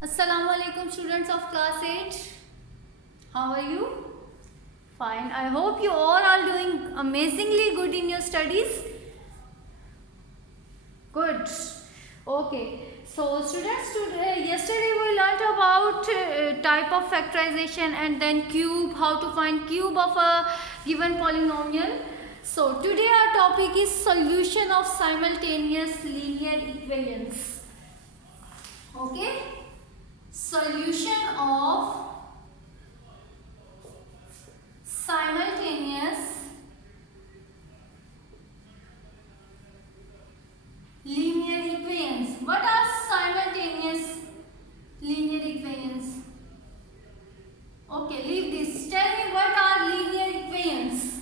Assalamualaikum students of class 8. How are you? Fine. I hope you all are doing amazingly good in your studies. Good. Okay. So students, yesterday we learnt about type of factorization and then cube, how to find cube of a given polynomial. So today our topic is solution of simultaneous linear equations. Okay. Solution of simultaneous linear equations. What are simultaneous linear equations? Okay, leave this. Tell me what are linear equations?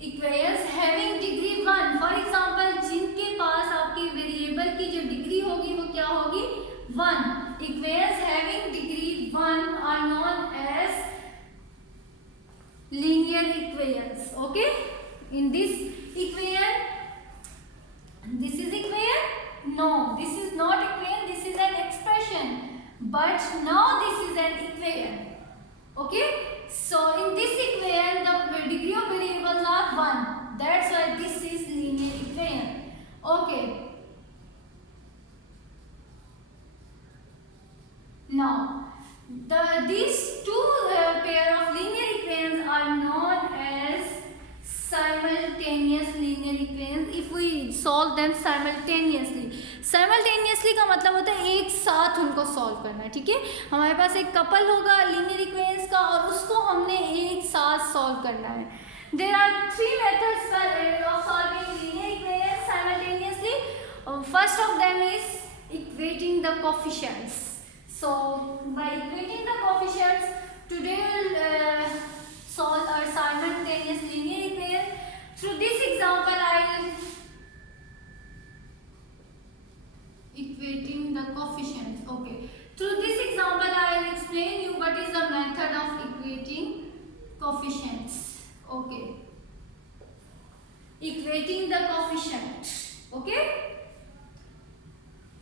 Equations having degree 1. For example, जिनके पास आपकी variable की जो degree होगी वो क्या होगी? 1. Equations having degree 1 are known as linear equations. Okay? In this equation, this is equation? No, this is not equation, this is an expression. But now this is an equation. Okay? So in this equation, the degree of variables are 1. That's why this is linear equation. Okay. Now, these two pair of linear equations are known as simultaneous linear equations if we solve them simultaneously. Simultaneously का मतलब होता है एक साथ उनको solve करना. ठीक है, हमारे पास एक कपल होगा linear equations का और उसको हमने एक साथ सॉल्व करना है. There are three methods of solving linear equations simultaneously. First of them is equating the coefficients. So by equating the coefficients, today we will solve our simultaneous linear equation. Through this example, I will equating the coefficients. Okay. Through this example, I will explain you what is the method of equating coefficients. Okay. Equating the coefficients. Okay.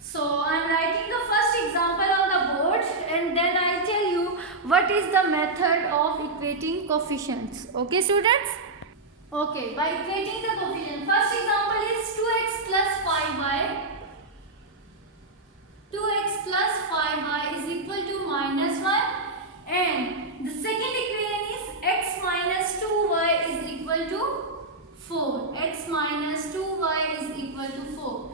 So I am writing the first example on the board and then I will tell you what is the method of equating coefficients. Okay students? Okay, by equating the coefficient, first example is 2x plus 5y. 2x plus 5y is equal to minus 1 and the second equation is x minus 2y is equal to 4. X minus 2y is equal to 4.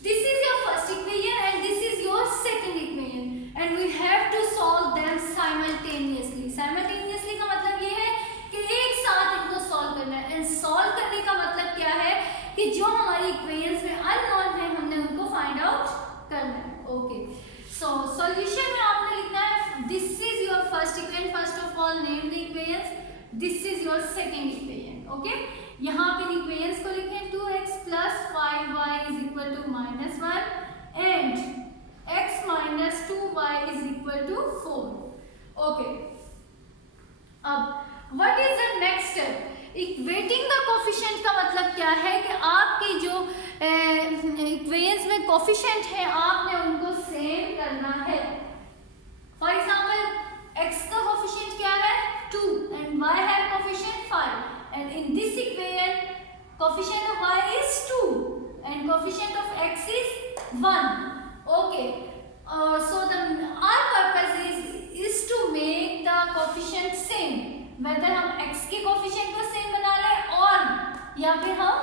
This is your first equation and this is your second equation and we have to solve them simultaneously. Simultaneously का मतलब ये है कि एक साथ इनको solve करना है and solve करने का मतलब क्या है कि जो हमारी equations में unknown है हमने उनको find out करना है. Okay. So solution में आपने लिखना है this is your first equation. First of all name the equations. This is your second equation. Okay. यहाँ पे इक्वेशंस को लिखें 2x plus 5y is equal to minus 1 and x minus 2y is equal to 4. Okay. अब what is the next step? Equating the coefficient का मतलब क्या है कि आपकी जो इक्वेशंस में कोफिशिएंट है आपने उनको सेम करना है. For example, x का कोफिशिएंट क्या है 2 and y है coefficient 5. And in this equation, coefficient of y is 2 and coefficient of x is 1. Okay. So our purpose is to make the coefficient same. Whether हम x के coefficient को same बना लें और या फिर हम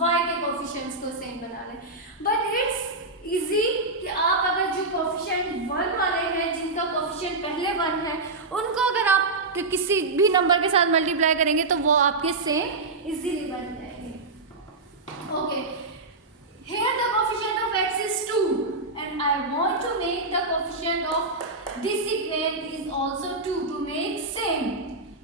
y के coefficients को same बना लें. But it's easy कि आप अगर जो coefficient 1 वाले हैं जिनका coefficient पहले 1 है उनको अगर आप किसी भी नंबर के साथ मल्टीप्लाई करेंगे तो वो आपके सेम इजीली बन जाएंगे. Okay. Here the coefficient of x is 2 and I want to make the coefficient of this equation is also 2 to make same.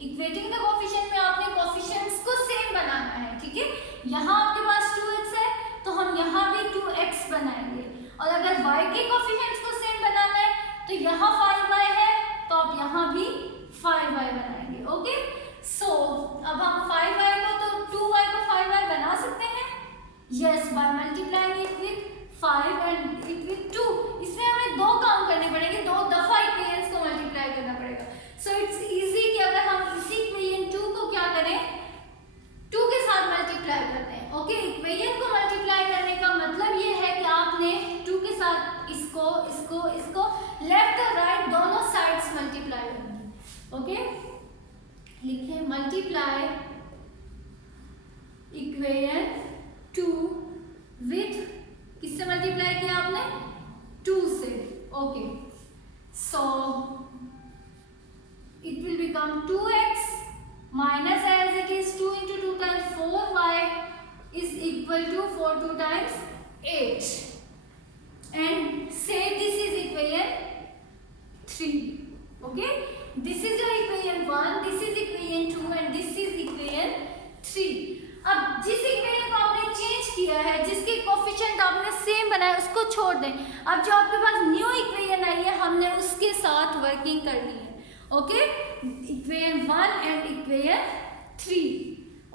Equating the coefficient में आपने coefficients को same बनाना है. ठीक है, यहाँ आपके पास 2x है तो हम यहाँ भी 2x बनाएंगे और अगर y के coefficients को same बनाना है तो यहाँ 5y है तो आप यहाँ भी 5y बनाएंगे. ओके. सो अब हम 5y को तो 2y को 5y बना सकते हैं. Yes, by multiplying it with 5 and it with 2. इसमें हमें मल्टीप्लाई इक्वेशन 2 विथ, किससे मल्टीप्लाई किया आपने? 2 से। Okay, so it will become 2x minus, as it is 2 into 2 times 4y is equal to 4 2 times 8, and say this is equation 3. Okay, this is your equation 1, this is equation 2 and this is equation 3. अब जिस equation को आपने change किया है, जिसके coefficient आपने same बनाया, उसको छोड़ दें। अब जो आपके पास न्यू इक्वेशन आई है, हमने उसके साथ वर्किंग करनी है। Okay, equation 1 and equation 3.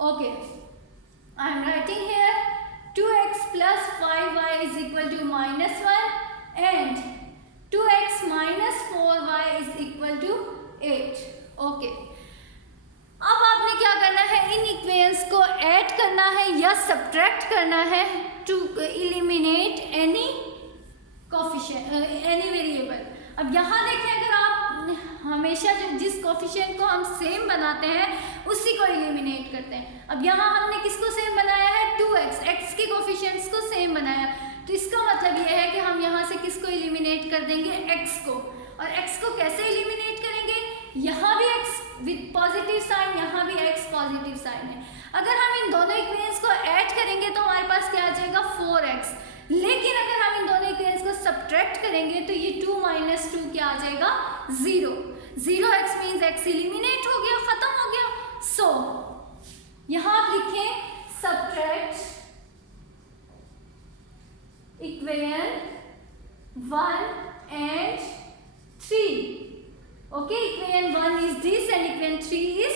Okay, I am writing here 2x plus 5y is equal to minus 1 and 2x minus 4y is equal to 8. Okay, अब आपने क्या करना है? इन इक्वेशंस को ऐड करना है या सब्ट्रैक्ट करना है to eliminate any coefficient, any variable. अब यहाँ देखें, अगर आप हमेशा जिस कोफिशिएंट को हम सेम बनाते हैं उसी को एलिमिनेट करते हैं। अब यहाँ हमने किसको सेम बनाया है? 2x, x के कोफिशिएंट्स को सेम बनाया, तो इसका मतलब ये है कि हम यहाँ से किसको एलिमिनेट कर देंगे? x को। और x को कैसे एलिमिनेट करेंगे? यहाँ भी x विद पॉजिटिव साइन, यहाँ भी x पॉजिटिव साइन है। अगर हम इन दोनों इक्वेशंस को ऐड करेंगे तो हमारे पास क्या आ जाएगा? 4x। लेकिन अगर हम इन दोनों इक्वेशंस को सब्ट्रैक्ट करेंगे तो ये 2 - 2 क्या आ जाएगा? 0। 0x मीन्स x एलिमिनेट हो गया, खत्म हो गया। सो यहाँ आप लिखें subtract equation 1 and 3. Okay, equation 1 is this and equation 3 is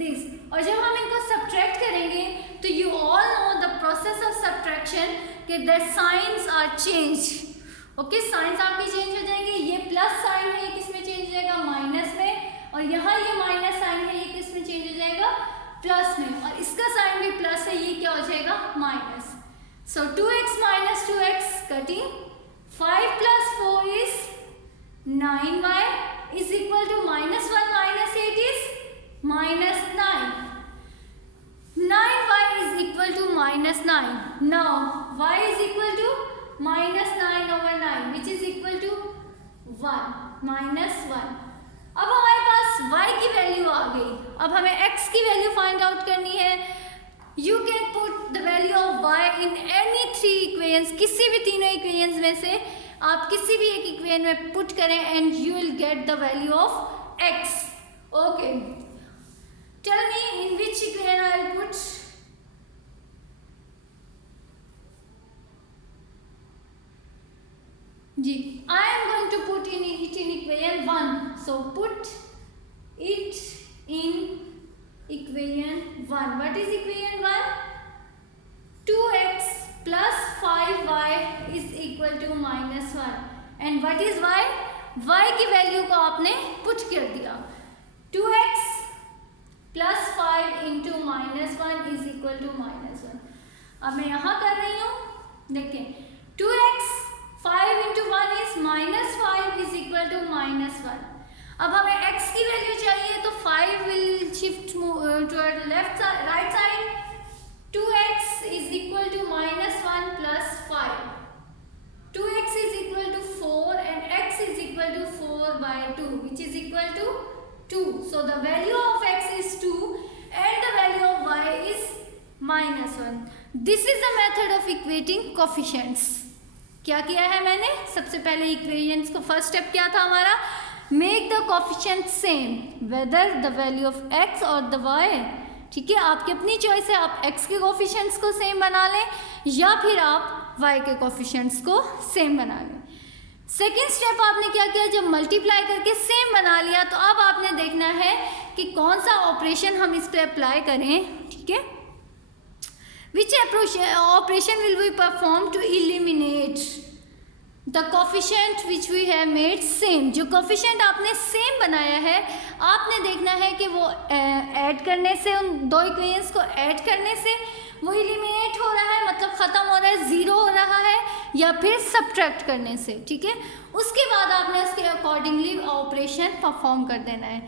this. और जब हम इनको सब्ट्रैक्ट करेंगे तो you all know the process of subtraction कि the signs are change. Okay, signs आपकी चेंज हो जाएंगे। ये प्लस साइन है, ये किस में चेंज हो जाएगा? माइनस में। और यहाँ ये माइनस साइन है, ये किस में चेंज हो जाएगा? प्लस में। और इसका साइन भी प्लस है, ये क्या हो जाएगा? Minus. So 2x minus 2x cutting, 5 plus 4 is 9y is equal to -1 minus 8 is -9. 9y is equal to -9. Now y is equal to -9 over 9, which is equal to 1, -1. अब हमारे पास y की value आ गई। अब हमें x की value find out करनी है। You can put the value of y in any 3 equations, किसी भी तीनों इक्वेशंस में से आप किसी भी एक इक्वेशन में पुट करें and you will get the value of x. Okay, tell me in which equation I will put? जी, I am going to put it in equation 1. So put it in equation 1. What is equation 1? 2x plus 5y is equal to -1. And what is y? y की value को आपने put कर दिया। 2x plus 5 into -1 is equal to -1. अब मैं यहाँ कर रही हूँ, देखें 2x 5 into 1 is -5 is equal to -1. अब हमें x की वैल्यू चाहिए तो 5 will shift toward left side, right side. 2x is equal to -1 plus 5. 2x is equal to 4 and x is equal to 4 by 2, which is equal to 2. So the value of x is 2 and the value of y is -1. This is the method of equating coefficients. क्या किया है मैंने? सबसे पहले equations को first step क्या था हमारा? Make the coefficient same whether the value of x और द y। ठीक है, आपकी अपनी चॉइस है, आप x के कोफिशिएंट्स को सेम बना लें या फिर आप y के कोफिशिएंट्स को सेम बना लें। सेकेंड स्टेप आपने क्या किया? जब मल्टीप्लाई करके सेम बना लिया तो अब आपने देखना है कि कौन सा ऑपरेशन हम इस पर अप्लाई करें। ठीक है, which operation will we perform to eliminate the coefficient which we have made same. जो कोफिशिएंट आपने सेम बनाया है, आपने देखना है कि वो ऐड करने से, उन दो इक्वेशंस को ऐड करने से वो एलिमिनेट हो रहा है, मतलब ख़त्म हो रहा है, ज़ीरो हो रहा है, या फिर सब्ट्रैक्ट करने से। ठीक है, उसके बाद आपने उसके अकॉर्डिंगली ऑपरेशन परफॉर्म कर देना है।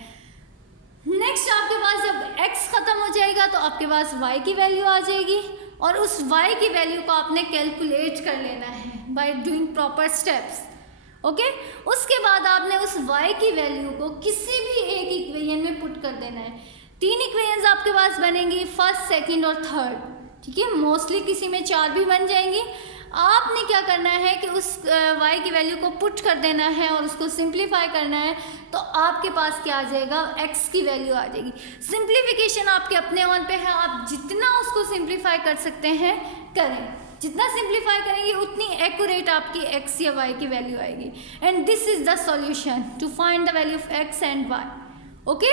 नेक्स्ट आपके पास जब x खत्म हो जाएगा तो आपके पास y की वैल्यू आ जाएगी, और उस y की वैल्यू को आपने कैलकुलेट कर लेना है by doing proper steps. Okay, उसके बाद आपने उस y की वैल्यू को किसी भी एक इक्वेशन में पुट कर देना है। 3 इक्वेशंस आपके पास बनेंगी, फर्स्ट, सेकंड और थर्ड, ठीक है। मोस्टली किसी में 4 भी बन जाएंगी। आपने क्या करना है कि उस y की वैल्यू को पुट कर देना है और उसको सिंप्लीफाई करना है, तो आपके पास क्या आ जाएगा, x की वैल्यू आ जाएगी। सिंप्लीफिकेशन आपके अपने मन पे है, आप जितना उसको सिंप्लीफाई कर सकते हैं करें। जितना सिंप्लीफाई करेंगे उतनी एक्यूरेट आपकी x या y की वैल्यू आएगी। And this is the solution to find the value of x and y। Okay.